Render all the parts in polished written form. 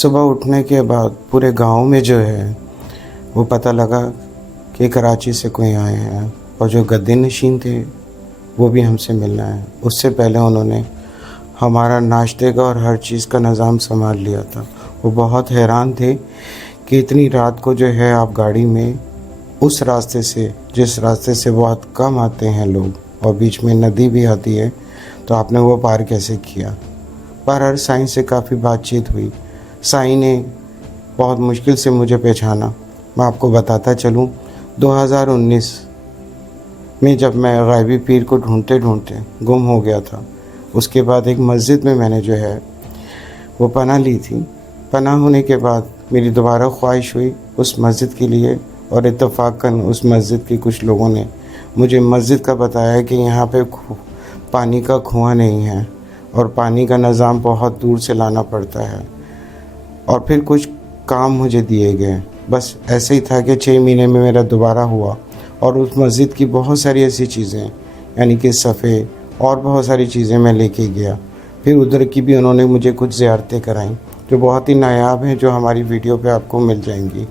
सुबह उठने के बाद पूरे गांव में जो है वो पता लगा कि कराची से कोई आए हैं और जो गद्दी नशीन थे वो भी हमसे मिलना है। उससे पहले उन्होंने हमारा नाश्ते का और हर चीज़ का निज़ाम संभाल लिया था। वो बहुत हैरान थे कि इतनी रात को जो है आप गाड़ी में उस रास्ते से, जिस रास्ते से बहुत कम आते हैं लोग और बीच में नदी भी आती है, तो आपने वो पार कैसे किया। पर हर साईं से काफ़ी बातचीत हुई। साईं ने बहुत मुश्किल से मुझे पहचाना। मैं आपको बताता चलूँ, 2019 में जब मैं गायबी पीर को ढूंढते ढूंढते गुम हो गया था, उसके बाद एक मस्जिद में मैंने जो है वो पनाह ली थी। पनाह होने के बाद मेरी दोबारा ख्वाहिश हुई उस मस्जिद के लिए, और इत्तफाकन उस मस्जिद के कुछ लोगों ने मुझे मस्जिद का बताया कि यहाँ पे पानी का कुआं नहीं है और पानी का निज़ाम बहुत दूर से लाना पड़ता है। और फिर कुछ काम मुझे दिए गए। बस ऐसे ही था कि 6 महीने में मेरा दोबारा हुआ और उस मस्जिद की बहुत सारी ऐसी चीज़ें, यानी कि सफ़े और बहुत सारी चीज़ें मैं लेके गया। फिर उधर की भी उन्होंने मुझे कुछ ज़ियारतें कराईं जो बहुत ही नायाब हैं, जो हमारी वीडियो पे आपको मिल जाएंगी।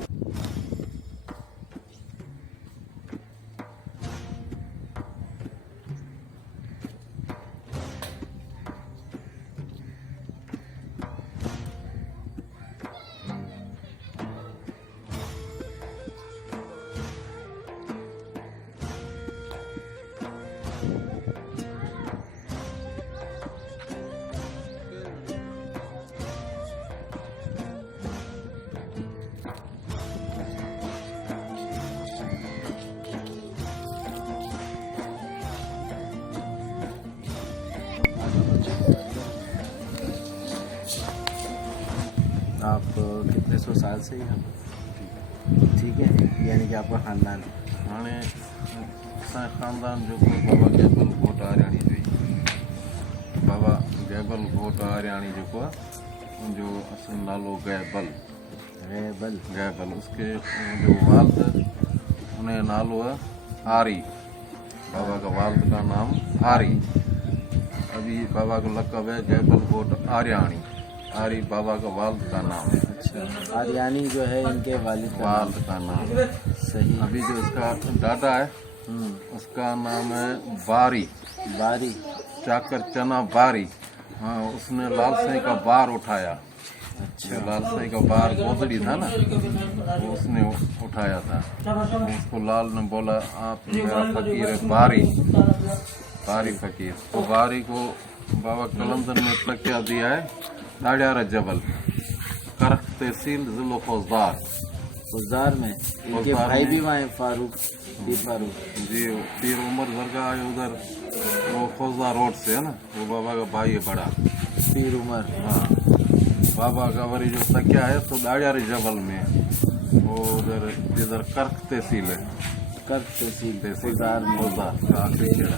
आप कितने सौ साल से यहाँ पर? ठीक है, यानी कि आपका ख़ानदान हाणे असांजो ख़ानदान जेको बाबा जयबल घोट आर्याणी जो बाबा जयबल घोट आर्याणी जेको आहे उनजो असुल नालो गैबल उसके जो वाल्द उनजो नालो है आरी। बाबा का वाल्द का नाम आरी। अभी बाबा का लक़ब है जयबल घोट आर्याणी। आरी बाबा का वाल्द का नाम है। अच्छा, आर्यानी जो है इनके वालिद का नाम है। सही। अभी जो इसका दादा है उसका नाम है बारी चाकर चना बारी। हाँ, उसने लाल साईं का बार उठाया। अच्छा, लाल साईं का बार गोदड़ी था ना, वो उसने उठाया था। उसको लाल ने बोला आप मेरा फकीर है बारी फकीर। तो बारी को बाबा कलंदर ने तकिया दिया है दाड़ियार जबल, करख तहसील जिलो फौजदार में। इनके भाई भी वहाँ फारूक जी। पीर उमर दरगाह है उधर, वो फौजदार रोड से है ना, वो बाबा का भाई है बड़ा पीर उमर। हाँ, बाबा का वरी जो तकिया है तो दाड़ियार जबल में, वो उधर इधर करख तहसील है। फौजदार आखिरी खेड़ा।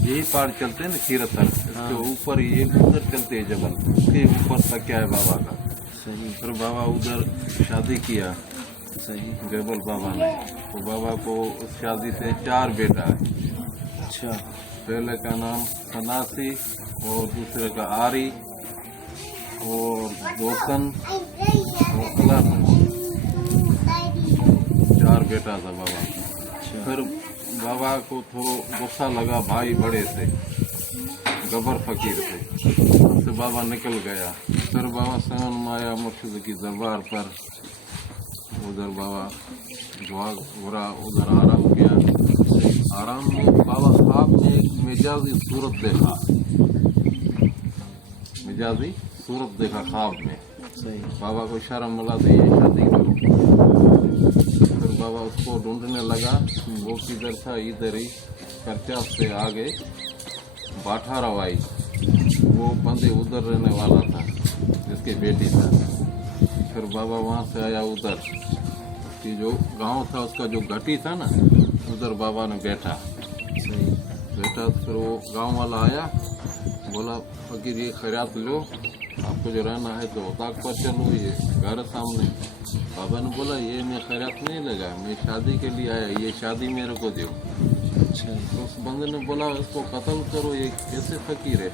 यही पहाड़ चलते हैं ना खीरतर, इसके ऊपर ये उधर चलते हैं जबल, उसके ऊपर तकिया है बाबा का। सही। फिर बाबा उधर शादी किया। सही। जयबल बाबा ने, तो बाबा को उस शादी से 4 बेटा है। अच्छा। पहले का नाम सनासी और दूसरे का आरी और दोसन और अलान। 4 बेटा था बाबा का। फिर बाबा को थोड़ा गुस्सा लगा, भाई बड़े थे, गबर फकीर थे, उससे बाबा निकल गया। फिर बाबा सवन माया मुर्शिद की दरबार पर उधर बाबा दुआ घुरा, उधर आराम किया। आराम में बाबा ख्वाब में एक मिजाजी सूरत देखा ख्वाब में। सही। बाबा को शर्म मिला तो ये शादी करो। फिर बाबा उसको ढूंढने लगा, वो किधर था, इधर ही करचा से आगे बाठा रवाई, वो बंदे उधर रहने वाला था जिसकी बेटी था। फिर बाबा वहाँ से आया उधर, उसकी जो गांव था उसका जो घटी था ना, उधर बाबा ने बैठा। तो फिर वो गांव वाला आया, बोला फकीर ये खैरात लो, आपको जो रहना है तो ताक पर चलो, ये घर सामने। बाबा ने बोला ये मैं खैरात नहीं लगा, मैं शादी के लिए आया, ये शादी मेरे को दो। अच्छा। तो उस बंदे ने बोला इसको कत्ल करो, ये कैसे फकीर है,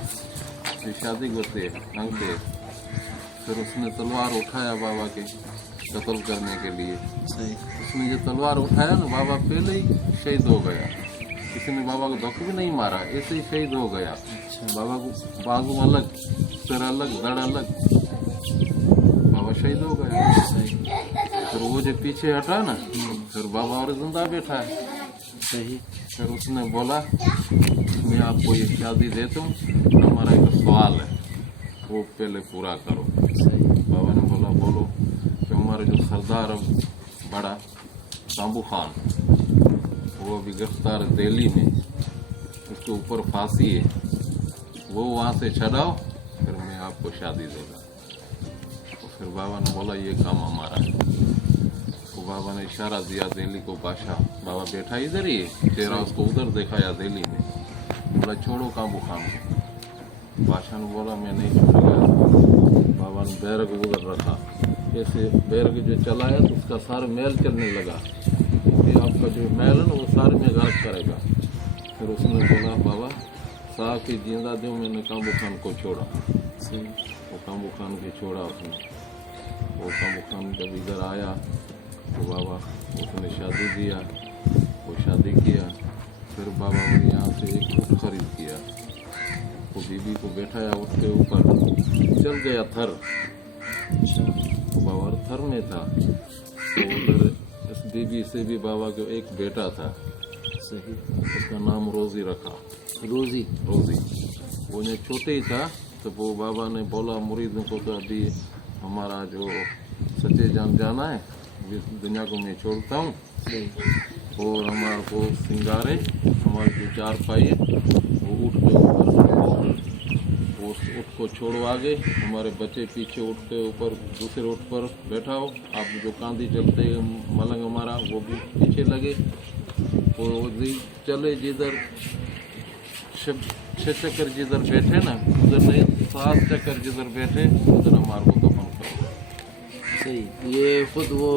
ये शादी करते मांगते। फिर उसने तलवार उठाया बाबा के कत्ल करने के लिए। सही। उसने जो तलवार उठाया ना, बाबा पहले ही शहीद हो गया। किसी ने बाबा को धक्का भी नहीं मारा, ऐसे ही शहीद हो गया। बाबा को बाजू अलग, सिर अलग, धड़ अलग, बाबा शहीद हो गया। सही। फिर वो जो पीछे हटा ना, फिर बाबा और जिंदा बैठा है। सही। फिर उसने बोला मैं आपको ये शादी देता हूँ, हमारा एक सवाल है वो पहले पूरा करो। सही। बाबा ने बोला बोलो। कि हमारे जो सरदार बड़ा तांबू खान, वो अभी गिरफ्तार है दिल्ली में, उसके ऊपर फांसी है, वो वहाँ से छड़ाओ, फिर मैं आपको शादी देगा। तो फिर बाबा ने बोला ये काम हमारा है। तो बाबा ने इशारा दिया दिल्ली को, बादशाह बाबा बैठा इधर ही है, चेहरा उसको उधर दिखाया दिल्ली में, बोला छोड़ो काबू खान को। बादशाह ने बोला मैं नहीं छोड़ूंगा। बाबा ने बैरक उधर रखा, ऐसे बैरक जो चलाया तो उसका सारा मैल चलने लगा, कि आपका जो मैल है ना वो सारे में गर्क करेगा। फिर उसने बोला बाबा साहब की जिंदा दो, मैंने काबू खान को छोड़ा। वो काबू खान को छोड़ा उसने। वो काबू खान जब इधर आया तो बाबा उसने शादी दिया, वो शादी किया। फिर बाबा ने यहाँ से एक ऊँट खरीद किया, वो बीबी को बैठाया ऊँट के ऊपर, चल गया थर। बाबा थर में था तो उधर इस बीबी से भी बाबा को एक बेटा था। सही। उसका नाम रोजी रखा। रोजी। रोजी वो ने छोटे ही था तो वो बाबा ने बोला मुरीदों को तो अभी हमारा जो सच्चे जान जाना है, इस दुनिया को मैं छोड़ता हूँ, और हमारे को सिंगारे, हमारे जो चार पाई है वो ऊँट के ऊपर, वो ऊँट को छोड़वा गए, हमारे बच्चे पीछे ऊँट के ऊपर दूसरे ऊँट पर बैठाओ, आप जो कांधी चलते मलंग हमारा वो भी पीछे लगे, वो चले जिधर 6 चक्कर जिधर बैठे ना उधर नहीं, 7 चक्कर जिधर बैठे उधर हमारे को दफन करो। सही। ये खुद वो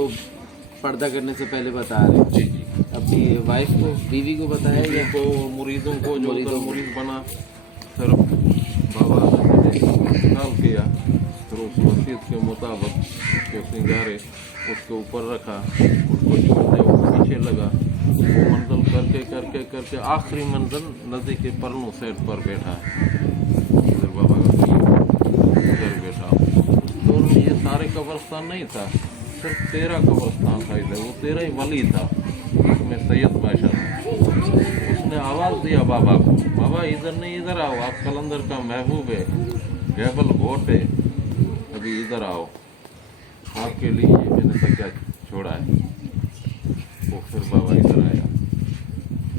पर्दा करने से पहले बता रहे हैं। जी जी। अपनी वाइफ को, बीवी को बताया या को मुरीदों को जो उधर मुरीद बना, फिर बाबा ने इंतकाल किया, फिर उस वसीयत के मुताबिक उसको सिंगारे उसके ऊपर रखा, उसको छोड़ने वो पीछे लगा, वो मंजिल करके करके करके आखिरी मंजिल नदी के परनों साइड पर बैठा है, उधर बाबा का उधर बैठा। तो ये सारे कब्रिस्तान नहीं था, सिर्फ 13 कब्रिस्तान था इधर, वो 13 ही वली था, उसमें सैयद बादशाह उसने आवाज़ दिया बाबा को, बाबा इधर नहीं इधर आओ, आप कलंदर का महबूब है, गैबल घोट है, अभी इधर आओ, आपके लिए मैंने सच्चा छोड़ा है। वो फिर बाबा इधर आया,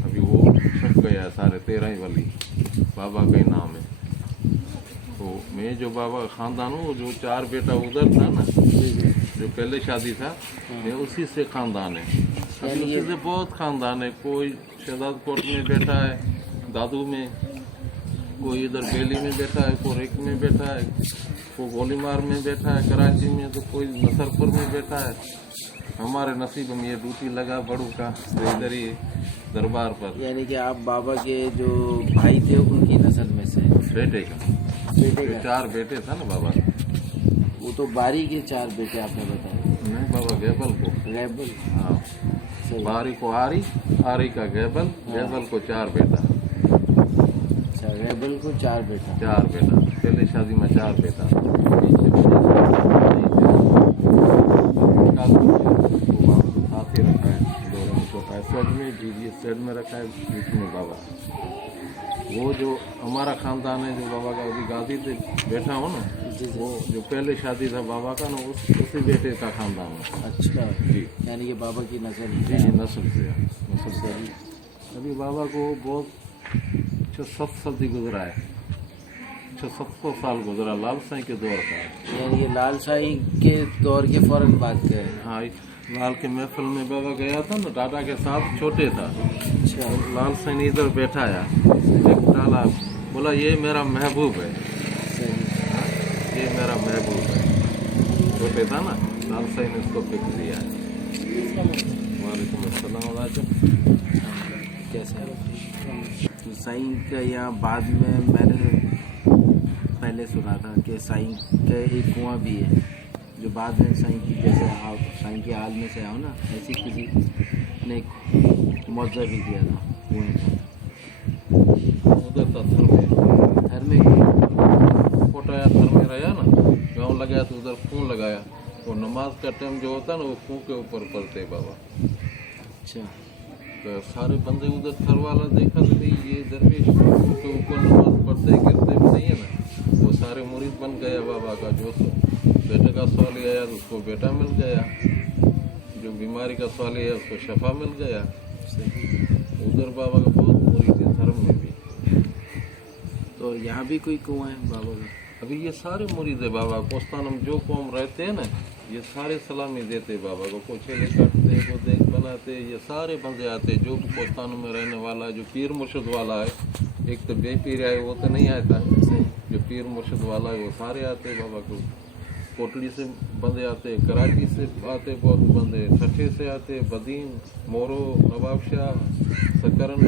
अभी वो छप गया सारे 13 ही वली, बाबा का ही नाम है। तो मैं जो बाबा ख़ानदान हूँ, जो 4 बेटा उधर था ना, जो पहले शादी था, मैं उसी से ख़ानदान है, अभी उसी से बहुत ख़ानदान है। कोई शहजादकोट में बैठा है, दादू में, कोई इधर बेली में बैठा है, कोई रेक में बैठा है, कोई गोलीमार में बैठा है कराची में, तो कोई नसरपुर में बैठा है। हमारे नसीब में ये ड्यूटी लगा बड़ू का, तो इधर ही दरबार पर। यानी कि आप बाबा के जो भाई थे उनकी नस्ल में से? बेटे का, बेटे जो का? 4 बेटे था ना बाबा, वो तो बारी के 4 बेटे आपने बताया। नहीं बाबा गैबल को, गैबल। हाँ, सही। बारी को आरी, आरी का गैबल, गैबल को 4 बेटा। अच्छा, गैबल को 4 बेटा। 4 बेटा, पहले शादी में 4 बेटा। साथ ही रखा है, दोनों में छोटा है, सेट में दीजिए, सेट में रखा है, बीच में बाबा। वो जो हमारा खानदान है, जो बाबा का अभी गादी पे बैठा हो ना, वो जो पहले शादी था बाबा का ना, उसी बेटे का खानदान है। अच्छा जी, यानी कि बाबा की नस्ल। जी नस्ल से, नस्ल से। अभी बाबा को बहुत 6-7 सदी गुजरा है, 600 साल गुजरा, लाल साई के दौर का है। यानी ये लाल शाही के दौर के फौरन बाद का है। हाँ, लाल के महफिल में बाबा गया था ना, टाटा के साथ छोटे था, अच्छा। लाल साई इधर बैठाया, एक डाला, बोला ये मेरा महबूब है, सही। ये मेरा महबूब है, छोटे था ना, लाल साई ने उसको पिक दिया है। वालेकुम अस्सलाम। कैसा है? तो साईं का यहाँ बाद में मैंने पहले सुना था कि साईं के एक कुआं भी है, जो बाद में साईं की जैसे साईं के हाल में से आओ ना, ऐसी किसी ने मुआवजा भी दिया था कुएं का। उधर था थर में फोटाया थर में रहा ना, गाँव लगाया तो उधर खून लगाया। वो नमाज का टाइम जो होता है ना, वो खून के ऊपर पड़ते बाबा। अच्छा, तो सारे बंदे उधर थर वाला देखा तो भाई ये दरवेश खून के ऊपर नमाज पढ़ते गिरते भी नहीं है ना। वो सारे मुरीद बन गया बाबा का। जो बेटे का सवाल आया तो उसको बेटा मिल गया, जो बीमारी का सवाल है उसको शफा मिल गया। उधर बाबा का बहुत मुरीद है धर्म में भी। तो यहाँ भी कोई कुआं है बाबा का? अभी ये सारे मुरीद है बाबा। कोस्तान में जो कौम रहते हैं ना, ये सारे सलामी देते बाबा को। को छेले काटते, को देख बनाते, ये सारे बंदे आते जो भी कोस्तान में रहने वाला है। जो पीर मुर्शिद वाला है, एक तो बेपीर है वो तो नहीं आता, जो पीर मुर्शिद वाला है वो सारे आते बाबा को। कोटली से बंदे आते, कराची से आते बहुत बंदे, ठठे से आते, बदीन, मोरो, नवाबशाह, सकरन,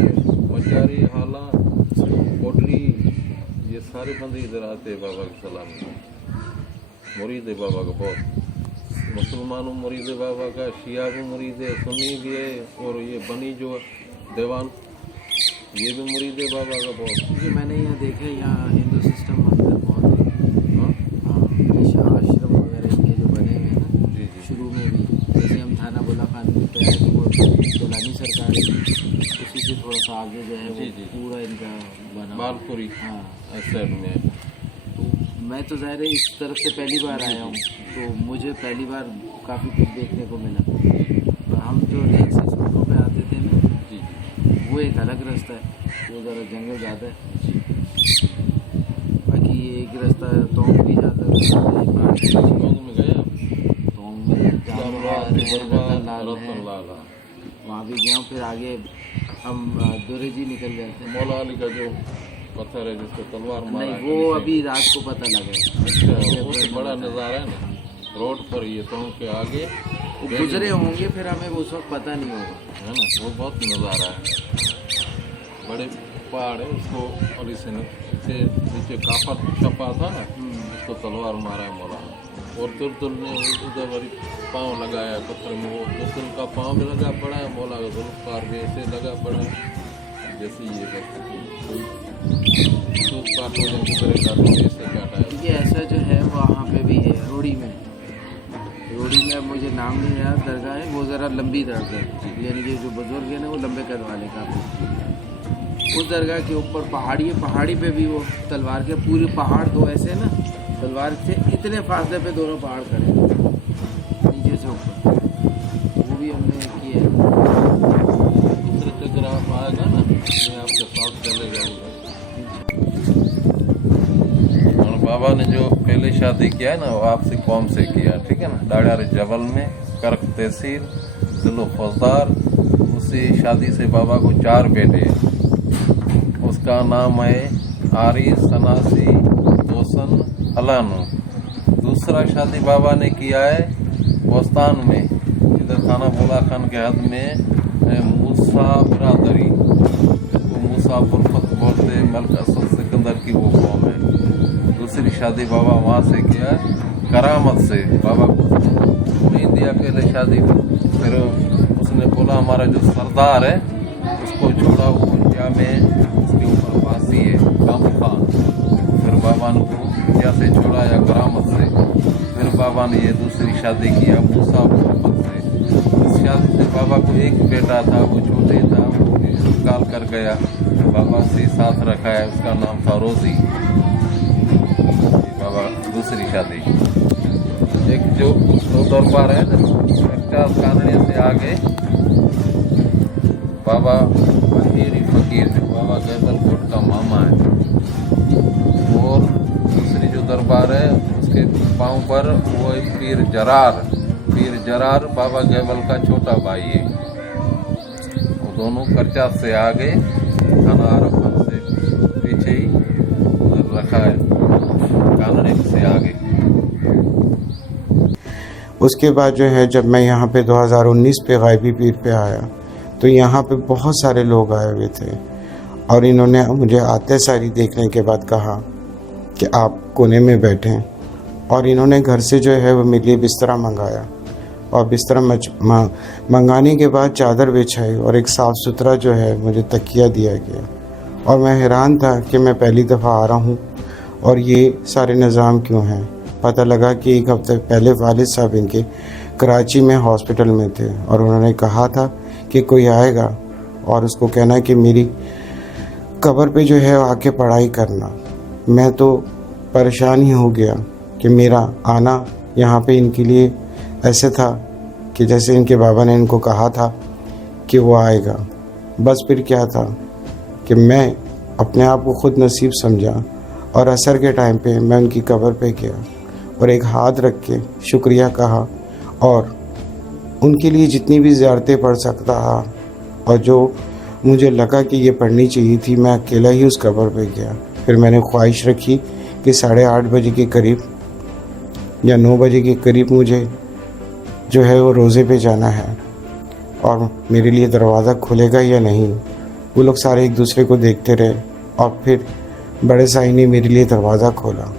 मचारी, हाला, कोटली, ये सारे बंदे इधर आते हैं बाबा के सलामी। मुरीद है बाबा का बहुत। मुसलमानों मुरीद है बाबा का, शिया भी मुरीद है, सुन्नी भी है, और ये बनी जो देवान ये भी मुरीद है बाबा का बहुत। क्योंकि मैंने यहाँ देखा है, यहाँ हिंदू सिस्टम अंदर बहुत है। हाँ, जैसे आश्रम वगैरह इनके जो बने हुए हैं ना, जी जी शुरू में भी जैसे हम थाना बुला खान में पे आए तो वो गिलानी सरकार है, उसी से थोड़ा सा आगे जो है वो जी, जी। पूरा इनका बना हुआ है। मालपुरी हाँ, ऐसे में। तो मैं तो ज़ाहिर है इस तरफ से पहली बार आया हूँ, तो मुझे पहली बार काफ़ी कुछ देखने को मिला। और हम जो लेक से सड़कों पे आते थे ना, जी जी वो एक अलग रास्ता है, वो ज़रा जंगल ज़्यादा है। बाकी ये एक रास्ता तोंग भी जाता है, गाँव में गए आप? तोंग में रतन है, लाल, वहाँ भी गया हूँ। फिर आगे हम दुरे जी निकल जाते हैं। मौला अली का जो पत्थर है जिसको तलवार मारा नहीं, है वो कभी से। अभी रात को पता लगा। अच्छा, वो तो बड़ा नज़ारा है ना रोड पर, ये तो के आगे वो गुजरे होंगे, फिर हमें उस वक्त पता नहीं होगा, है ना। वो बहुत नज़ारा है, बड़े पहाड़ है उसको, और इसे नीचे काफा छपा था ना, उसको तलवार मारा है मौला। और तुल ने उधर बड़ी पाँव लगाया पत्थर में, वो तुल का पाँव भी लगा पड़ा है, मौला का जुल्फ़ार भी ऐसे लगा पड़ा है जैसे ये सूप काटो या किधर काटो ऐसे काटा है। क्योंकि ऐसा जो है वहाँ पे भी है रोड़ी में। रोड़ी में अब मुझे नाम नहीं याद, दरगाह है वो ज़रा लंबी दरगाह है, यानी कि जो बुजुर्ग है ना वो लंबे कद वाले का। उस दरगाह के ऊपर पहाड़ी है, पहाड़ी पे भी वो तलवार के पूरे पहाड़ दो ऐसे ना, तलवार से इतने फासले पे दोनों पहाड़ खड़े हैं, नीचे से ऊपर। वो भी हमने किया है। दूसरे जगह आप आएगा ना, मैं आपके साथ चले जाऊँगा। और बाबा ने जो पहले शादी किया है ना, वो आपसी कौम से किया, ठीक है ना। डाडार जबल में कर्क तहसील जिलो फौजदार। उसी शादी से बाबा को 4 बेटे, उसका नाम है आरिफ, सनासी, दोसन, अलानो। दूसरा शादी बाबा ने किया है कोस्तान में, इधर थाना बुला खान के हद में मूसा बिरादरी, वो मूसा बुरफत बोलते, मलिक असद सिकंदर की वो कौम है। दूसरी शादी बाबा वहाँ से किया करामत से। बाबा को नहीं दिया पहले शादी, फिर उसने बोला हमारा जो सरदार है उसको छोड़ा, वो इंडिया में उसके ऊपर वासी है कामू खान। फिर बाबा ने को इंडिया से छोड़ा या करामत से। फिर बाबा ने ये दूसरी शादी किया मूसा बुरफत से। इस शादी से बाबा को एक बेटा था, वो छोटे था, वो इंतकाल कर गया। बाबा से साथ रखा है, उसका नाम था रोजी। बाबा दूसरी शादी। एक जो दरबार है ना, 50 कानड़े से आगे बाबा फकीर जो बाबा गैबलकोट का मामा है। और दूसरी जो दरबार है उसके पाँव पर वो है पीर जरार बाबा गैबल का छोटा भाई है। वो दोनों करचा से आगे, थाना आरफत से पीछे ही उधर रखा है, कानड़े से आगे। उसके बाद जो है, जब मैं यहाँ पे 2019 पे गायबी पीर पे आया, तो यहाँ पे बहुत सारे लोग आए हुए थे और इन्होंने मुझे आते सारी देखने के बाद कहा कि आप कोने में बैठें, और इन्होंने घर से जो है वो मेरे लिए बिस्तरा मंगाया, और बिस्तरा मंगाने के बाद चादर बिछाई और एक साफ़ सुथरा जो है मुझे तकिया दिया गया। और मैं हैरान था कि मैं पहली दफ़ा आ रहा हूँ और ये सारे निज़ाम क्यों हैं। पता लगा कि एक हफ़्ते पहले वालिद साहब इनके कराची में हॉस्पिटल में थे और उन्होंने कहा था कि कोई आएगा और उसको कहना कि मेरी कब्र पे जो है आके पढ़ाई करना। मैं तो परेशान ही हो गया कि मेरा आना यहाँ पे इनके लिए ऐसे था कि जैसे इनके बाबा ने इनको कहा था कि वो आएगा। बस फिर क्या था कि मैं अपने आप को खुद नसीब समझा और असर के टाइम पे मैं उनकी कब्र पे गया और एक हाथ रख के शुक्रिया कहा और उनके लिए जितनी भी ज़ियारतें पढ़ सकता था और जो मुझे लगा कि ये पढ़नी चाहिए थी, मैं अकेला ही उस कब्र पे गया। फिर मैंने ख्वाहिश रखी कि 8:30 बजे के करीब या 9 बजे के करीब मुझे जो है वो रोज़े पे जाना है और मेरे लिए दरवाज़ा खुलेगा या नहीं। वो लोग सारे एक दूसरे को देखते रहे और फिर बड़े साईं ने मेरे लिए दरवाज़ा खोला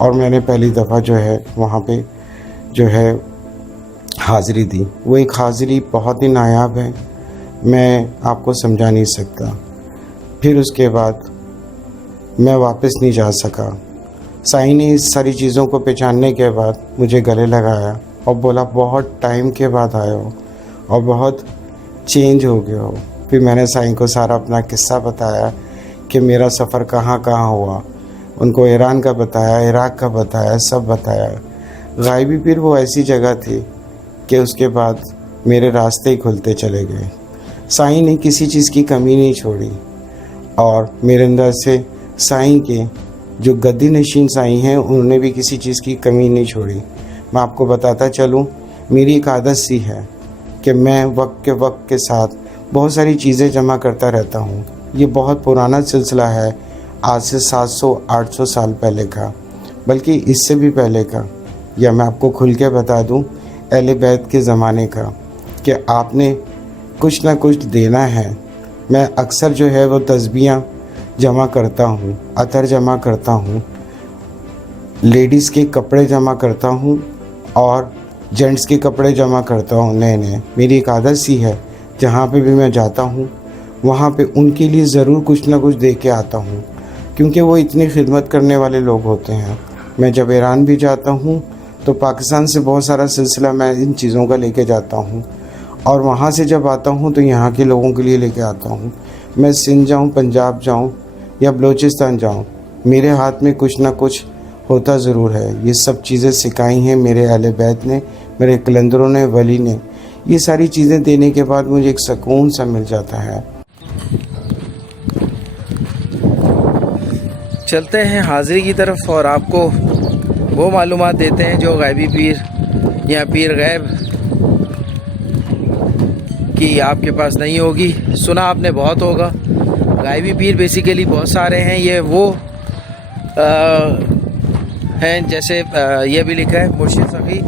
और मैंने पहली दफ़ा जो है वहाँ पे जो है हाज़िरी दी। वो एक हाज़िरी बहुत ही नायाब है, मैं आपको समझा नहीं सकता। फिर उसके बाद मैं वापस नहीं जा सका। साईं ने इस सारी चीज़ों को पहचानने के बाद मुझे गले लगाया और बोला बहुत टाइम के बाद आए हो और बहुत चेंज हो गए हो। फिर मैंने साईं को सारा अपना किस्सा बताया कि मेरा सफ़र कहाँ कहाँ हुआ। उनको ईरान का बताया, इराक़ का बताया, सब बताया। गायबी पीर वो ऐसी जगह थी कि उसके बाद मेरे रास्ते ही खुलते चले गए। साईं ने किसी चीज़ की कमी नहीं छोड़ी और मेरे अंदर से साईं के जो गद्दी नशीन साईं हैं उन्होंने भी किसी चीज़ की कमी नहीं छोड़ी। मैं आपको बताता चलूँ, मेरी एक आदत सी है कि मैं वक्त के साथ बहुत सारी चीज़ें जमा करता रहता हूँ। ये बहुत पुराना सिलसिला है, आज से 700-800 साल पहले का, बल्कि इससे भी पहले का। या मैं आपको खुल के बता दूँ अहले बैत के ज़माने का कि आपने कुछ ना कुछ देना है। मैं अक्सर जो है वो तस्बीहां जमा करता हूँ, अतर जमा करता हूँ, लेडीज़ के कपड़े जमा करता हूँ और जेंट्स के कपड़े जमा करता हूँ नए नए। मेरी एक आदत सी है, जहाँ पे भी मैं जाता हूँ वहाँ पे उनके लिए ज़रूर कुछ ना कुछ दे के आता हूँ, क्योंकि वो इतनी खिदमत करने वाले लोग होते हैं। मैं जब ईरान भी जाता हूँ तो पाकिस्तान से बहुत सारा सिलसिला मैं इन चीज़ों का लेके जाता हूँ और वहाँ से जब आता हूँ तो यहाँ के लोगों के लिए लेके आता हूँ। मैं सिंध जाऊँ, पंजाब जाऊँ या बलूचिस्तान जाऊँ, मेरे हाथ में कुछ ना कुछ होता ज़रूर है। ये सब चीज़ें सिखाई हैं मेरे अहले बैत ने, मेरे कलंदरों ने, वली ने। ये सारी चीज़ें देने के बाद मुझे एक सुकून सा मिल जाता है। चलते हैं हाज़िरी की तरफ और आपको वो मालूमात देते हैं जो गायबी पीर या पीर गैब की आपके पास नहीं होगी। सुना आपने बहुत होगा। गायबी पीर बेसिकली बहुत सारे हैं। ये वो हैं, जैसे ये भी लिखा है मुर्शिद सखी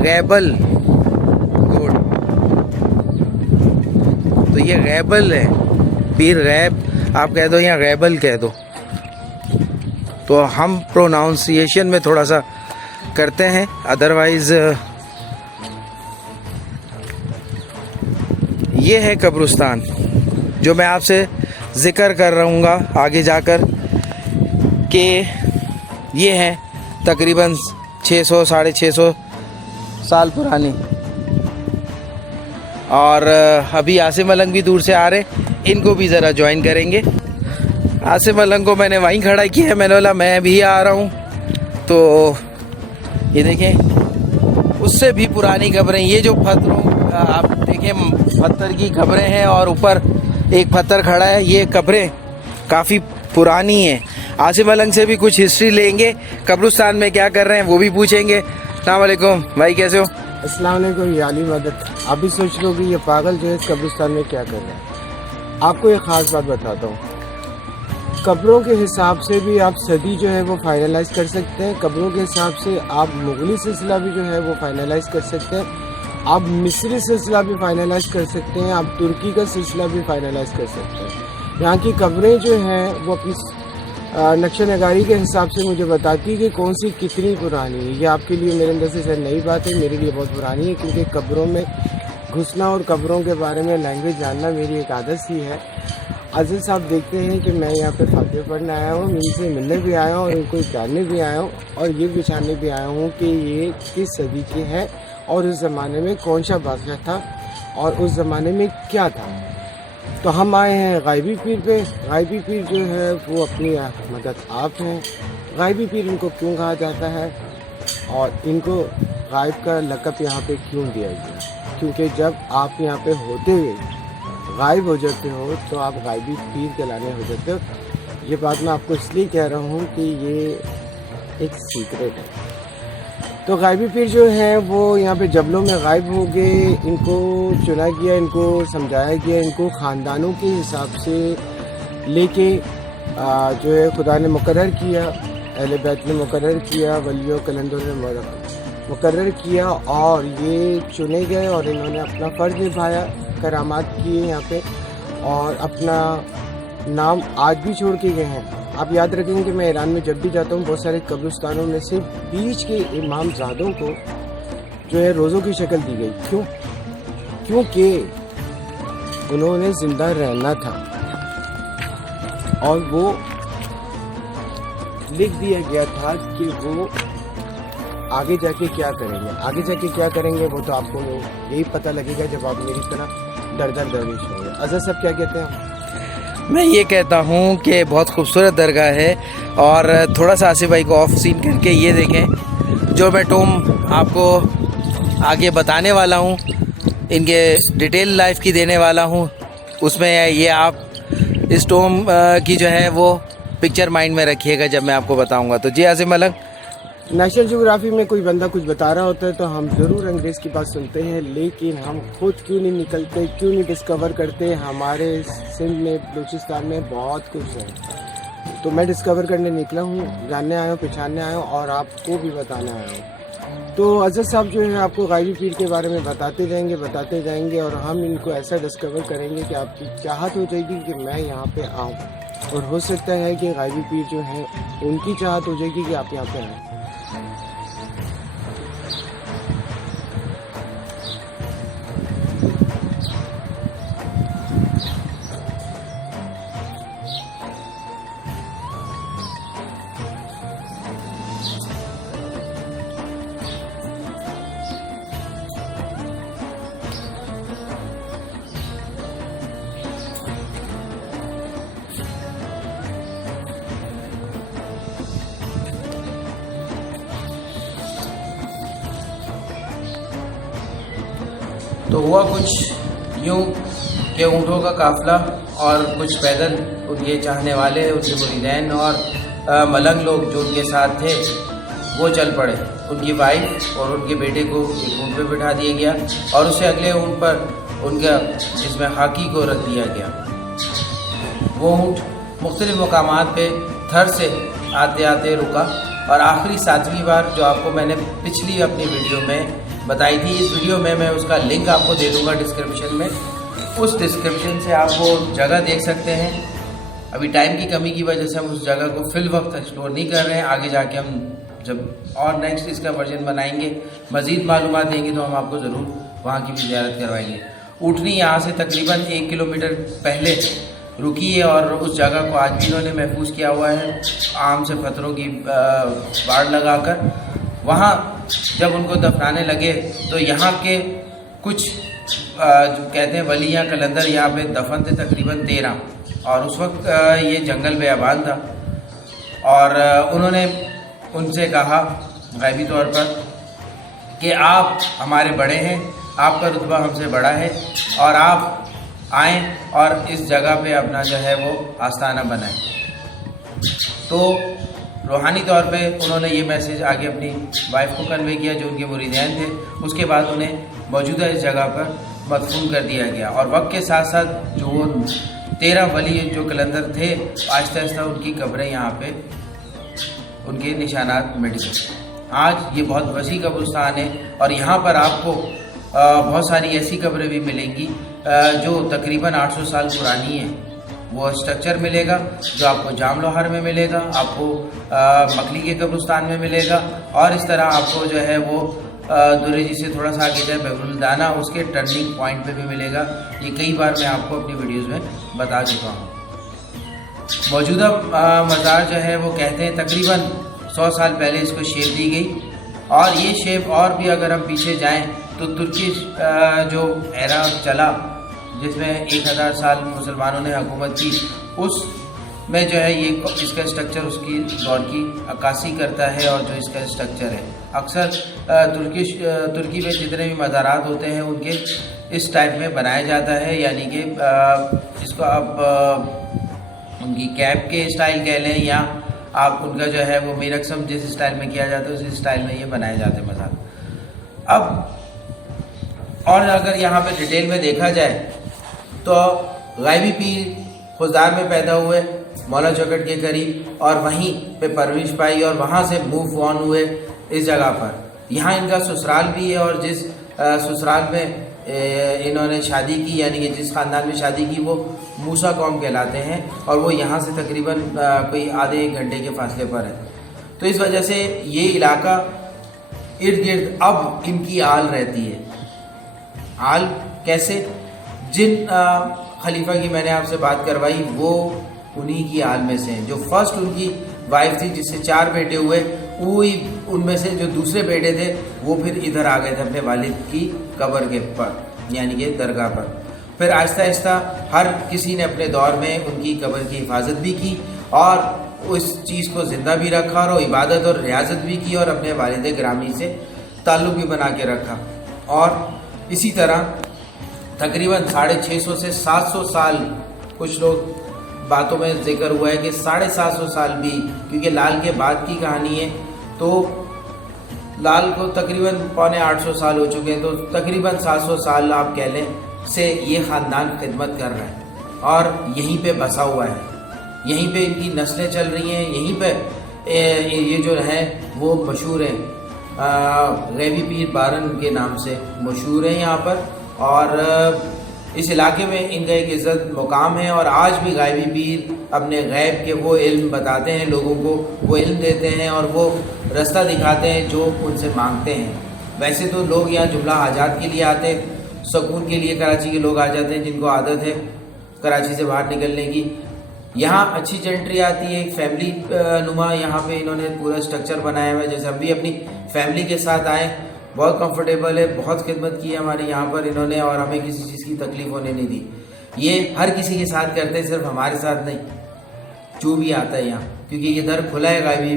गैबल गोड, तो ये गैबल है, पीर गैब आप कह दो या गैबल कह दो, तो हम प्रोनाउंसिएशन में थोड़ा सा करते हैं। अदरवाइज़ ये है कब्रिस्तान जो मैं आपसे ज़िक्र कर रहूँगा आगे जाकर कि ये है तकरीबन 600-650 साल पुरानी। और अभी आसिम मलंग भी दूर से आ रहे, इनको भी ज़रा ज्वाइन करेंगे। आसिम मलंग को मैंने वहीं खड़ा किया है, मैंने बोला मैं भी आ रहा हूँ। तो ये देखें, उससे भी पुरानी खबरें, ये जो पत्थरों आप देखें पत्थर की खबरें हैं और ऊपर एक पत्थर खड़ा है, ये कब्रें काफ़ी पुरानी हैं। आसिम मलंग से भी कुछ हिस्ट्री लेंगे, कब्रिस्तान में क्या कर रहे हैं वो भी पूछेंगे। अस्सलाम वालेकुम भाई, कैसे हो? अस्सलाम वालेकुम याली मदद। आप भी सोच लो कि ये पागल जो है इस कब्रिस्तान में क्या कर रहा है। आपको एक ख़ास बात बताता हूँ, कब्रों के हिसाब से भी आप सदी जो है वो फाइनलाइज कर सकते हैं। कब्रों के हिसाब से आप मुगली सिलसिला भी जो है वो फाइनलाइज कर सकते हैं। आप मिस्री सिलसिला भी फाइनलाइज कर सकते हैं। आप तुर्की का सिलसिला भी फाइनलाइज कर सकते हैं। यहाँ की कब्रें जो हैं वो अपनी नक्शा नगारी के हिसाब से मुझे बताती है कि कौन सी कितनी पुरानी है। ये आपके लिए मेरे अंदर से शायद नई बात है, मेरे लिए बहुत पुरानी है, क्योंकि कब्रों में घुसना और कब्रों के बारे में लैंग्वेज जानना मेरी एक आदत सी है। अज़ल साहब देखते हैं कि मैं यहाँ पे फातिहा पढ़ने आया हूँ, इनसे मिलने भी आया हूँ और इनको जानने भी आया हूँ और ये पहचानने भी आया हूँ कि ये किस सदी के हैं और उस ज़माने में कौन सा बादशाह था और उस ज़माने में क्या था। तो हम आए हैं गायबी पीर पे। गायबी पीर जो है वो अपनी मदद आप हैं। गायबी पीर इनको क्यों कहा जाता है और इनको गायब का लक़ब यहाँ पे क्यों दिया गया? क्योंकि जब आप यहाँ पे होते हुए गायब हो जाते हो तो आप गायबी पीर कहलाने हो जाते हो। ये बात मैं आपको इसलिए कह रहा हूँ कि ये एक सीक्रेट है। तो गायबी पीर जो है वो यहाँ पे जबलों में गायब हो गए, इनको चुना गया, इनको समझाया गया, इनको ख़ानदानों के हिसाब से लेके जो है खुदा ने मुकर्रर किया, अहले बैत ने मुकर्रर किया, वलियों कलंदरों ने मुकर्रर किया और ये चुने गए और इन्होंने अपना फ़र्ज़ निभाया, करामात किए यहाँ पे और अपना नाम आज भी छोड़ के गए हैं। आप याद रखेंगे कि मैं ईरान में जब भी जाता हूँ बहुत सारे कब्रिस्तानों में से बीच के इमामज़ादों को जो है रोज़ों की शक्ल दी गई। क्यों? क्योंकि उन्होंने ज़िंदा रहना था और वो लिख दिया गया था कि वो आगे जाके क्या करेंगे। आगे जाके क्या करेंगे वो तो आपको यही पता लगेगा जब आप मेरी तरह दर दरवेश होंगे। अज़हर साहब क्या कहते हैं? मैं ये कहता हूँ कि बहुत खूबसूरत दरगाह है और थोड़ा सा आसिफ भाई को ऑफ सीन करके ये देखें जो मैं टोम आपको आगे बताने वाला हूँ, इनके डिटेल लाइफ की देने वाला हूँ। उसमें ये आप इस टोम की जो है वो पिक्चर माइंड में रखिएगा जब मैं आपको बताऊँगा। तो जी आसिफ मलक, नेशनल ज्योग्राफी में कोई बंदा कुछ बता रहा होता है तो हम ज़रूर अंग्रेज़ की बात सुनते हैं, लेकिन हम खुद क्यों नहीं निकलते, क्यों नहीं डिस्कवर करते? हमारे सिंध में, बलूचिस्तान में बहुत कुछ है। तो मैं डिस्कवर करने निकला हूँ, जानने आया हूँ, पहचानने आया हूँ और आपको भी बताने आया हूँ। तो अज़हर साहब जो है आपको गायबी पीर के बारे में बताते जाएंगे और हम इनको ऐसा डिस्कवर करेंगे कि आपकी चाहत हो जाएगी कि मैं यहाँ पे आऊँ, और हो सकता है कि गायबी पीर जो है उनकी चाहत हो जाएगी कि आप यहाँ पे आएँ। तो हुआ कुछ यूँ कि ऊँटों का काफ़िला और कुछ पैदल उनके चाहने वाले, उनके मुरीदैन और मलंग लोग जो उनके साथ थे वो चल पड़े। उनकी वाइफ और उनके बेटे को एक ऊँट पे बिठा दिया गया और उसे अगले ऊँट पर उनका जिसमें हाकी को रख दिया गया। वो ऊँट मुख्तलिफ मकामात पे थर से आते आते रुका और आखिरी 7वीं बार जो आपको मैंने पिछली अपनी वीडियो में बताई थी, इस वीडियो में मैं उसका लिंक आपको दे दूंगा डिस्क्रिप्शन में। उस डिस्क्रिप्शन से आप वो जगह देख सकते हैं। अभी टाइम की कमी की वजह से हम उस जगह को फिल वक्त एक्सप्लोर नहीं कर रहे हैं। आगे जाके हम जब और नेक्स्ट इसका वर्जन बनाएंगे, मज़ीद मालूमात देंगे तो हम आपको ज़रूर वहाँ की भी ज़ियारत करवाएंगे। ऊँटनी यहाँ से तकरीबन 1 किलोमीटर पहले रुकी है और उस जगह को आज भी इन्होंने महफूज किया हुआ है आम से पत्थरों की बाड़ लगाकर। वहाँ जब उनको दफनाने लगे तो यहाँ के कुछ जो कहते हैं वली या कलंदर यहाँ पे दफन थे तकरीबन 13, और उस वक्त ये जंगल बेआबान था और उन्होंने उनसे कहा गायबी तौर पर कि आप हमारे बड़े हैं, आपका रुतबा हमसे बड़ा है और आप आएँ और इस जगह पे अपना जो है वो आस्थाना बनाएं। तो रूहानी तौर पे उन्होंने ये मैसेज आगे अपनी वाइफ को कन्वे किया जो उनके मुरीदैन थे। उसके बाद उन्हें मौजूदा इस जगह पर मदफून कर दिया गया और वक्त के साथ साथ जो वो 13 वली जो कलंदर थे आहिस्ता आहिस्ता उनकी कब्रें यहाँ पे उनके निशानात मिट गए। आज ये बहुत वसी कब्रिस्तान है और यहाँ पर आपको बहुत सारी ऐसी कब्रें भी मिलेंगी जो तकरीबन 800 साल पुरानी हैं वो स्ट्रक्चर मिलेगा जो आपको जाम लोहार में मिलेगा, आपको मखली के कब्रिस्तान में मिलेगा, और इस तरह आपको जो है वो दुर्रे जी से थोड़ा सा आगे जाए बहरुलदाना उसके टर्निंग पॉइंट पे भी मिलेगा। ये कई बार मैं आपको अपनी वीडियोज़ में बता चुका हूँ। मौजूदा मज़ार जो है वो कहते हैं तकरीबन 100 साल पहले इसको शेप दी गई, और ये शेप और भी अगर हम पीछे जाएं तो तुर्किश जो एरा चला जिसमें 1000 साल मुसलमानों ने हुकूमत की, उस में जो है ये इसका स्ट्रक्चर उसकी दौर की अक्कासी करता है। और जो इसका स्ट्रक्चर है अक्सर तुर्की में जितने भी मज़ारात होते हैं उनके इस टाइप में बनाया जाता है, यानी कि इसको आप उनकी कैप के स्टाइल कह लें, या आप उनका जो है वो मीरकसम जिस स्टाइल में किया जाता है उसी स्टाइल में ये बनाए जाते हैं मज़ार। अब और अगर यहाँ पे डिटेल में देखा जाए तो गायबी पीर खुदार में पैदा हुए मौला चौकट के करीब, और वहीं पे परवरिश पाई और वहाँ से मूव ऑन हुए इस जगह पर। यहाँ इनका ससुराल भी है, और जिस ससुराल में इन्होंने शादी की, यानी कि जिस ख़ानदान में शादी की, वो मूसा कौम कहलाते हैं, और वो यहाँ से तकरीबन कोई आधे एक घंटे के फासले पर है। तो इस वजह से ये इलाका इर्द गिर्द अब इनकी आल रहती है। आल कैसे? जिन खलीफा की मैंने आपसे बात करवाई वो उन्हीं की आल में से हैं। जो फर्स्ट उनकी वाइफ थी जिससे 4 बेटे हुए, वही उनमें से जो दूसरे बेटे थे वो फिर इधर आ गए थे अपने वालिद की कब्र के पर, यानी कि दरगाह पर। फिर आहिस्ता आहिस्ता हर किसी ने अपने दौर में उनकी कब्र की हिफाजत भी की, और उस चीज़ को ज़िंदा भी रखा, और इबादत और रियाजत भी की, और अपने वालिद ग्रामी से ताल्लुक़ भी बना के रखा। और इसी तरह तकरीबन 650 से 700 साल, कुछ लोग बातों में जिक्र हुआ है कि 750 साल भी, क्योंकि लाल के बाद की कहानी है, तो लाल को तकरीबन 750 साल हो चुके हैं, तो तकरीबन 700 साल आप कह लें से ये ख़ानदान खिदमत कर रहा है, और यहीं पे बसा हुआ है, यहीं पे इनकी नस्लें चल रही हैं, यहीं पे ये जो है वो मशहूर हैं, गैबी पीर बारन के नाम से मशहूर हैं यहाँ पर। और इस इलाके में इनका एक इज़्ज़त मुकाम है, और आज भी गायबी पीर अपने गैब के वो इल्म बताते हैं लोगों को, वो इल्म देते हैं, और वो रास्ता दिखाते हैं जो उनसे मांगते हैं। वैसे तो लोग यहाँ जुमला हाजात के लिए आते हैं, सुकून के लिए कराची के लोग आ जाते हैं जिनको आदत है कराची से बाहर निकलने की। यहाँ अच्छी एंट्री आती है, एक फैमिली नुमा यहाँ पे इन्होंने पूरा स्ट्रक्चर बनाया हुआ है, जैसे हम भी अपनी फैमिली के साथ आए, बहुत कंफर्टेबल है, बहुत खिदमत की है हमारे यहाँ पर इन्होंने, और हमें किसी चीज़ की तकलीफ होने नहीं दी। ये हर किसी के साथ करते हैं, सिर्फ हमारे साथ नहीं, जो भी आता है यहाँ, क्योंकि ये दर खुला है। गायबी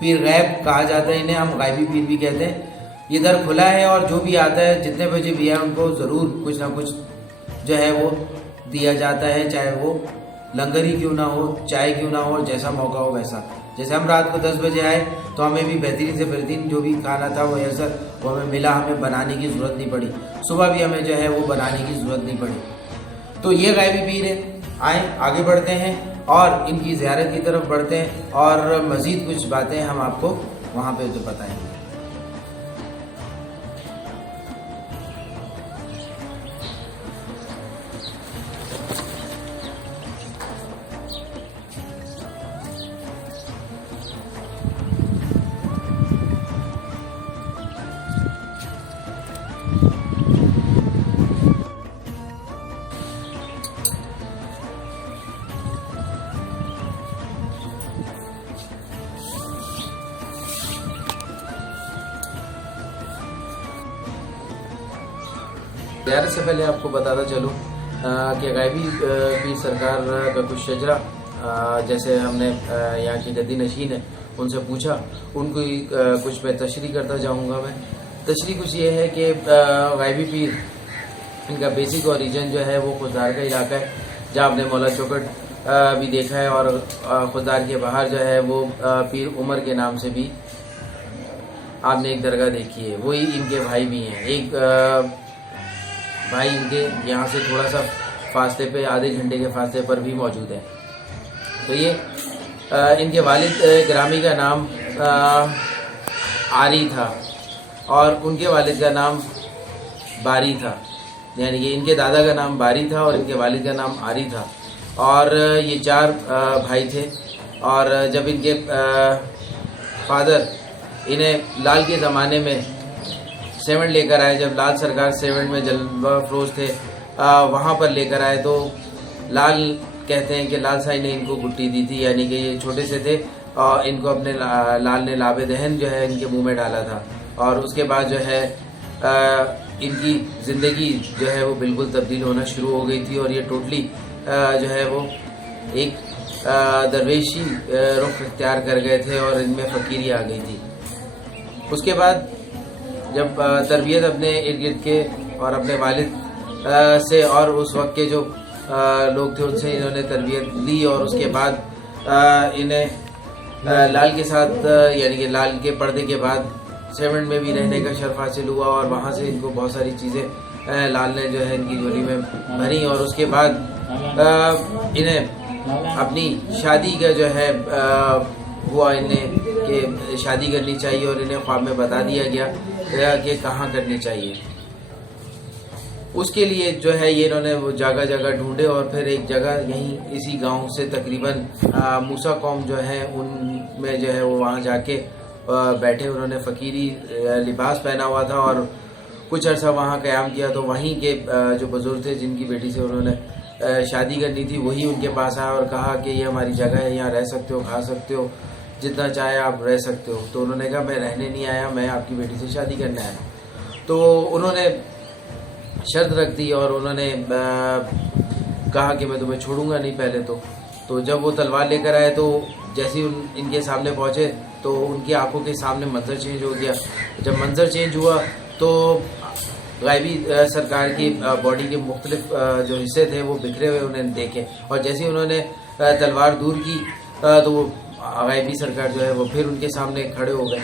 पीर गैब कहा जाता है इन्हें, हम गायबी पीर भी कहते हैं। ये दर खुला है, और जो भी आता है जितने बजे भी है उनको ज़रूर कुछ ना कुछ जो है वो दिया जाता है, चाहे वो लंगर ही क्यों ना हो, चाय क्यों ना हो, और जैसा मौका हो वैसा। जैसे हम रात को 10 बजे आए तो हमें भी बेहतरीन से बेहतरीन जो भी खाना था वो यसर वो हमें मिला, हमें बनाने की ज़रूरत नहीं पड़ी, सुबह भी हमें जो है वो बनाने की ज़रूरत नहीं पड़ी। तो ये गायबी पीर है। आए आगे बढ़ते हैं और इनकी ज़ियारत की तरफ बढ़ते हैं, और मज़ीद कुछ बातें हम आपको वहाँ पे जो बताएंगे। ज़ियारत से पहले आपको बताता चलूँ कि गायबी पीर सरकार का कुछ शजरा, जैसे हमने यहाँ की गद्दी नशीन है उनसे पूछा, उनको कुछ मैं तशरीह करता जाऊँगा। मैं तशरीह कुछ ये है कि गायबी पीर इनका बेसिक ओरिजिन जो है वो खुदार का इलाका है, जहाँ आपने मौला चौकट भी देखा है, और खुदार के बाहर जो है वो पीर उमर के नाम से भी आपने एक दरगाह देखी है। वही इनके भाई भी हैं, एक भाई इनके यहाँ से थोड़ा सा फासले पे, आधे घंटे के फासले पर भी मौजूद है। तो ये इनके वालिद ग्रामी का नाम आरी था, और उनके वालिद का नाम बारी था, यानी कि इनके दादा का नाम बारी था और इनके वालिद का नाम आरी था। और ये 4 भाई थे। और जब इनके फादर इन्हें लाल के ज़माने में सेवन लेकर आए, जब लाल सरकार सेवन में जलवा फरोज थे वहाँ पर लेकर आए, तो लाल कहते हैं कि लाल साई ने इनको गुट्टी दी थी, यानी कि ये छोटे से थे और इनको अपने लाल ने लाबे दहन जो है इनके मुंह में डाला था। और उसके बाद जो है इनकी ज़िंदगी जो है वो बिल्कुल तब्दील होना शुरू हो गई थी और ये टोटली जो है वो एक दरवेशी रुख इख्तियार कर गए थे और इनमें फ़कीरी आ गई थी। उसके बाद जब तरबियत अपने इर्द गिर्द के और अपने वालिद से और उस वक्त के जो लोग थे उनसे इन्होंने तरबियत ली और उसके बाद इन्हें लाल के साथ यानी कि लाल के पर्दे के बाद सेवन में भी रहने का शर्फ हासिल हुआ और वहाँ से इनको बहुत सारी चीज़ें लाल ने जो है इनकी झोली में भरी। और उसके बाद इन्हें अपनी शादी का जो है हुआ इन्हें कि शादी करनी चाहिए और इन्हें ख्वाब में बता दिया गया कि कहाँ करनी चाहिए। उसके लिए जो है ये इन्होंने वो जगह जगह ढूंढे और फिर एक जगह यहीं इसी गांव से तकरीबन मूसा कौम जो है उनमें जो है वो वहाँ जाके बैठे। उन्होंने फ़कीरी लिबास पहना हुआ था और कुछ अर्सा वहाँ क़याम किया। तो वहीं के जो बुज़ुर्ग थे जिनकी बेटी से उन्होंने शादी करनी थी, वही उनके पास आया और कहा कि ये हमारी जगह है, यहाँ रह सकते हो, खा सकते हो, जितना चाहे आप रह सकते हो। तो उन्होंने कहा मैं रहने नहीं आया, मैं आपकी बेटी से शादी करने आया। तो उन्होंने शर्त रख दी और उन्होंने कहा कि मैं तुम्हें छोड़ूंगा नहीं पहले तो जब वो तलवार लेकर आए तो जैसे ही इनके सामने पहुँचे तो उनकी आंखों के सामने मंजर चेंज हो गया। जब मंजर चेंज हुआ तो गायबी सरकार की बॉडी के मुख्तलिफ जो हिस्से थे वो बिखरे हुए उन्हें देखे और जैसे ही उन्होंने तलवार दूर की तो वो गायबी सरकार जो है वो फिर उनके सामने खड़े हो गए।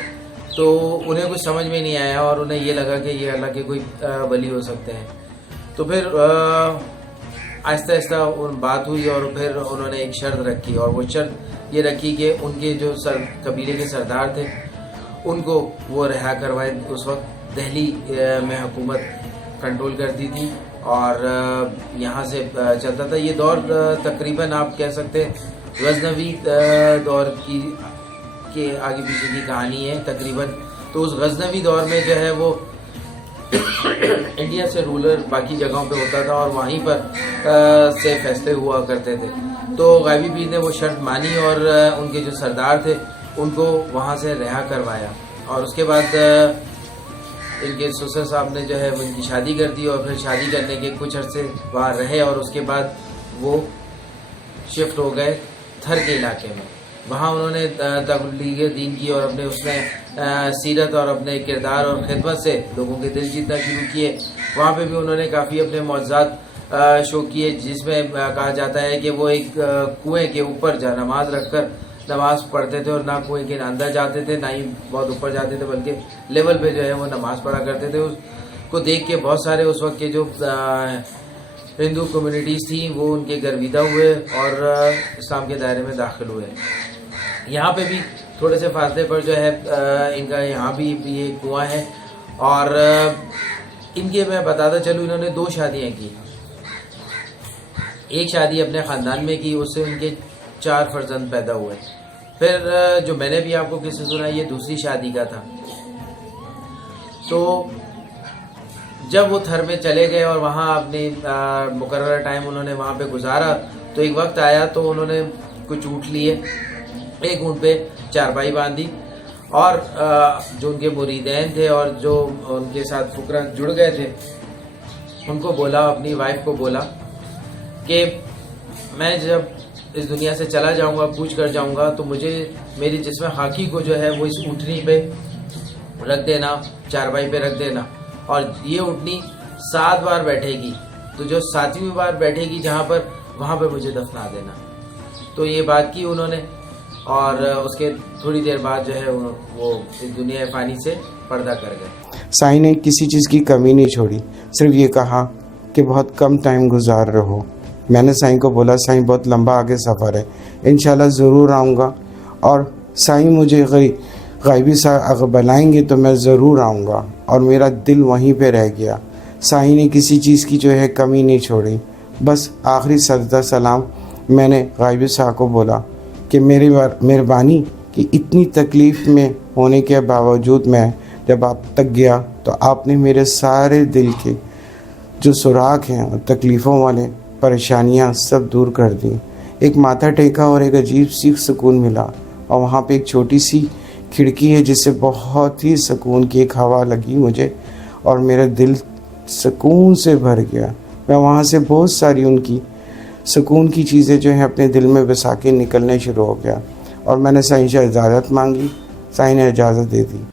तो उन्हें कुछ समझ में नहीं आया और उन्हें ये लगा कि ये अल्लाह के कोई वली हो सकते हैं। तो फिर आहिस्ता आहिस्ता बात हुई और फिर उन्होंने एक शर्त रखी और वो शर्त ये रखी कि उनके जो कबीले के सरदार थे उनको वो रिहा करवाए। उस वक्त दिल्ली में हुकूमत कंट्रोल करती थी और यहाँ से चलता था ये दौर। तकरीबन आप कह सकते हैं गजनवी दौर की के आगे पीछे की कहानी है तकरीबन। तो उस गजनवी दौर में जो है वो इंडिया से रूलर बाकी जगहों पे होता था और वहीं पर से फैसले हुआ करते थे। तो गायबी पीर ने वो शर्त मानी और उनके जो सरदार थे उनको वहाँ से रिहा करवाया और उसके बाद इनके ससुर साहब ने जो है वो इनकी शादी कर दी और फिर शादी करने के कुछ अर्से वहाँ रहे और उसके बाद वो शिफ्ट हो गए थर के इलाके में। वहाँ उन्होंने तबलीग दीन की और अपने उसमें सीरत और अपने किरदार और खिदमत से लोगों के दिल जीतना शुरू किए। वहाँ पे भी उन्होंने काफ़ी अपने मौजज़ात शो किए जिसमें कहा जाता है कि वो एक कुएं के ऊपर नमाज रखकर नमाज पढ़ते थे और ना कुएं के अंदर जाते थे ना ही बहुत ऊपर जाते थे बल्कि लेवल पे जो है वो नमाज पढ़ा करते थे। उसको देख के बहुत सारे उस वक्त के जो हिंदू कम्युनिटीज़ थी वो उनके गर्विदा हुए और इस्लाम के दायरे में दाखिल हुए। यहाँ पे भी थोड़े से फासले पर जो है इनका यहाँ भी ये कुआं है और इनके मैं बताता चलूँ इन्होंने 2 शादियाँ की। एक शादी अपने ख़ानदान में की, उससे उनके 4 फर्जंद पैदा हुए। फिर जो मैंने भी आपको किस्सा सुना ये दूसरी शादी का था। तो जब वो थर में चले गए और वहाँ अपने मुकर्रर टाइम उन्होंने वहाँ पे गुजारा तो एक वक्त आया तो उन्होंने कुछ ऊँट लिए, एक ऊँट पे चारपाई बांधी और जो उनके मुरीदैन थे और जो उनके साथ फुकरा जुड़ गए थे उनको बोला, अपनी वाइफ को बोला कि मैं जब इस दुनिया से चला जाऊंगा, कूच कर जाऊंगा तो मुझे मेरी जिस्म खाकी को जो है वो इस ऊँटनी पे रख देना, चारपाई पे रख देना और ये ऊँटनी 7 बार बैठेगी तो जो 7वीं बार बैठेगी जहाँ पर वहाँ पे मुझे दफना देना। तो ये बात की उन्होंने और उसके थोड़ी देर बाद जो है वो इस दुनिया फ़ानी से पर्दा कर गए। साईं ने किसी चीज़ की कमी नहीं छोड़ी, सिर्फ ये कहा कि बहुत कम टाइम गुजार रहो। मैंने साईं को बोला साईं बहुत लंबा आगे सफ़र है, इंशाल्लाह ज़रूर आऊँगा और साईं मुझे गायबी साहब अगर बुलाएंगे तो मैं ज़रूर आऊँगा और मेरा दिल वहीं पे रह गया। साईं ने किसी चीज़ की जो है कमी नहीं छोड़ी। बस आखिरी सजदा सलाम मैंने गायबी शाह को बोला कि मेरी मेहरबानी कि इतनी तकलीफ़ में होने के बावजूद मैं जब आप तक गया तो आपने मेरे सारे दिल के जो सुराख हैं और तकलीफ़ों वाले परेशानियां सब दूर कर दी। एक माथा टेका और एक अजीब सी सुकून मिला। और वहाँ पे एक छोटी सी खिड़की है जिससे बहुत ही सुकून की एक हवा लगी मुझे और मेरा दिल सुकून से भर गया। मैं वहाँ से बहुत सारी उनकी सुकून की चीज़ें जो हैं अपने दिल में बसा के निकलने शुरू हो गया और मैंने साईं से इजाज़त मांगी। साईं ने इजाज़त दे दी।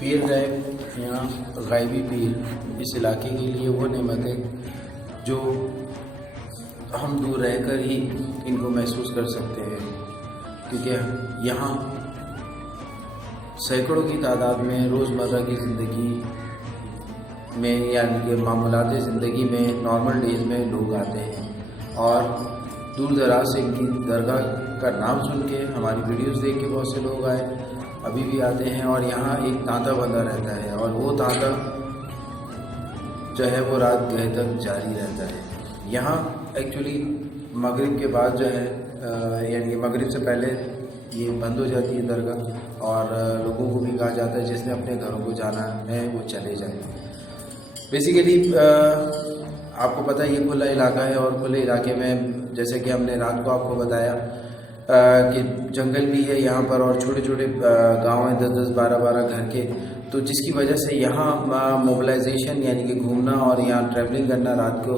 पीर गायब यहाँ गायबी पीर इस इलाके के लिए वो नेमत है जो हम दूर रहकर ही इनको महसूस कर सकते हैं, क्योंकि यहाँ सैकड़ों की तादाद में रोज़मर्रा की ज़िंदगी में यानी कि मामूलात ज़िंदगी में नॉर्मल डेज़ में लोग आते हैं और दूर दराज से इनकी दरगाह का नाम सुन के हमारी वीडियोस देख के बहुत से लोग आए, अभी भी आते हैं। और यहाँ एक तांता बंधा रहता है और वो तांता जो है वो रात गए तक जारी रहता है। यहाँ एक्चुअली मगरिब के बाद जो है यानी कि मगरिब से पहले ये बंद हो जाती है दरगाह और लोगों को भी कहा जाता है जिसने अपने घरों को जाना है वो चले जाए। बेसिकली आपको पता है ये खुला इलाका है और खुले इलाके में जैसे कि हमने रात को आपको बताया कि जंगल भी है यहाँ पर और छोटे छोटे गांव हैं 10-10, 12-12 घर के, तो जिसकी वजह से यहाँ मोबिलाइजेशन यानी कि घूमना और यहाँ ट्रैवलिंग करना रात को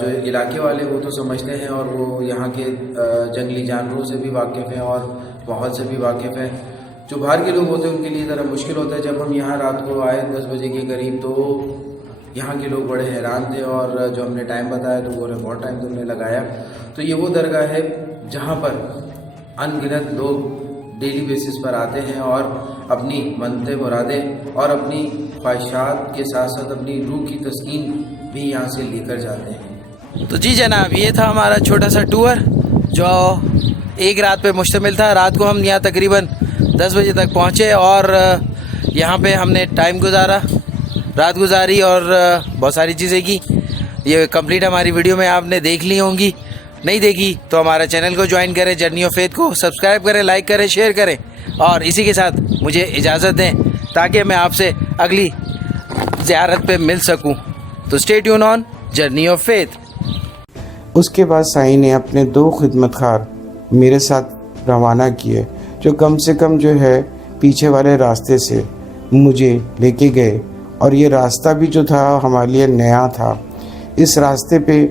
जो इलाके वाले वो तो समझते हैं और वो यहाँ के जंगली जानवरों से भी वाकिफ़ हैं और बहुत से भी वाकिफ़ हैं। जो बाहर के लोग होते हैं उनके लिए ज़रा मुश्किल होता है। जब हम यहाँ रात को आए 10 बजे के करीब तो यहाँ के लोग बड़े हैरान थे और जो हमने टाइम बताया तो वो बहुत टाइम तुमने लगाया। तो ये वो दरगाह है जहाँ पर अनगिनत लोग डेली बेसिस पर आते हैं और अपनी मनते मुरादें और अपनी ख्वाहिशात के साथ साथ अपनी रूह की तस्कीन भी यहाँ से लेकर जाते हैं। तो जी जनाब, ये था हमारा छोटा सा टूर जो एक रात पे मुश्तमिल था। रात को हम यहाँ तकरीबन 10 बजे तक पहुँचे और यहाँ पे हमने टाइम गुजारा, रात गुजारी और बहुत सारी चीज़ें की। ये कंप्लीट हमारी वीडियो में आपने देख ली होंगी, नहीं देखी तो हमारा चैनल को ज्वाइन करें, जर्नी ऑफ फेथ को सब्सक्राइब करें, लाइक करें, शेयर करें और इसी के साथ मुझे इजाज़त दें ताकि मैं आपसे अगली ज़ियारत पे मिल सकूं। तो stay tune on journey of faith. उसके बाद साईं ने अपने 2 खिदमतगार मेरे साथ रवाना किए जो कम से कम जो है पीछे वाले रास्ते से मुझे लेके गए और ये रास्ता भी जो था हमारे लिए नया था। इस रास्ते पे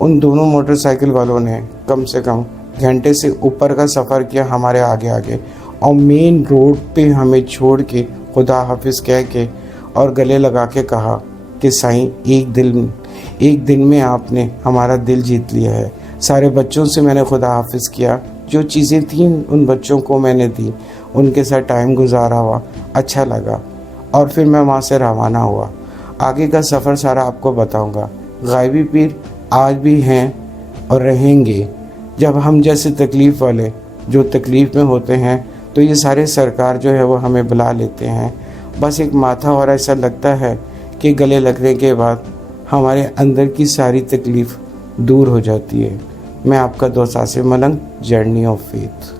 उन दोनों मोटरसाइकिल वालों ने कम से कम घंटे से ऊपर का सफ़र किया हमारे आगे आगे और मेन रोड पे हमें छोड़ के खुदा हाफिज़ कह के और गले लगा के कहा कि साईं एक दिन में आपने हमारा दिल जीत लिया है। सारे बच्चों से मैंने खुदा हाफिज़ किया, जो चीज़ें थी उन बच्चों को मैंने दी, उनके साथ टाइम गुजारा हुआ, अच्छा लगा और फिर मैं वहाँ से रवाना हुआ। आगे का सफ़र सारा आपको बताऊँगा। गायबी पीर आज भी हैं और रहेंगे। जब हम जैसे तकलीफ़ वाले जो तकलीफ़ में होते हैं तो ये सारे सरकार जो है वो हमें बुला लेते हैं। बस एक माथा और ऐसा लगता है कि गले लगने के बाद हमारे अंदर की सारी तकलीफ़ दूर हो जाती है। मैं आपका दोस्त आसिफ मलंग, जर्नी ऑफ फेथ।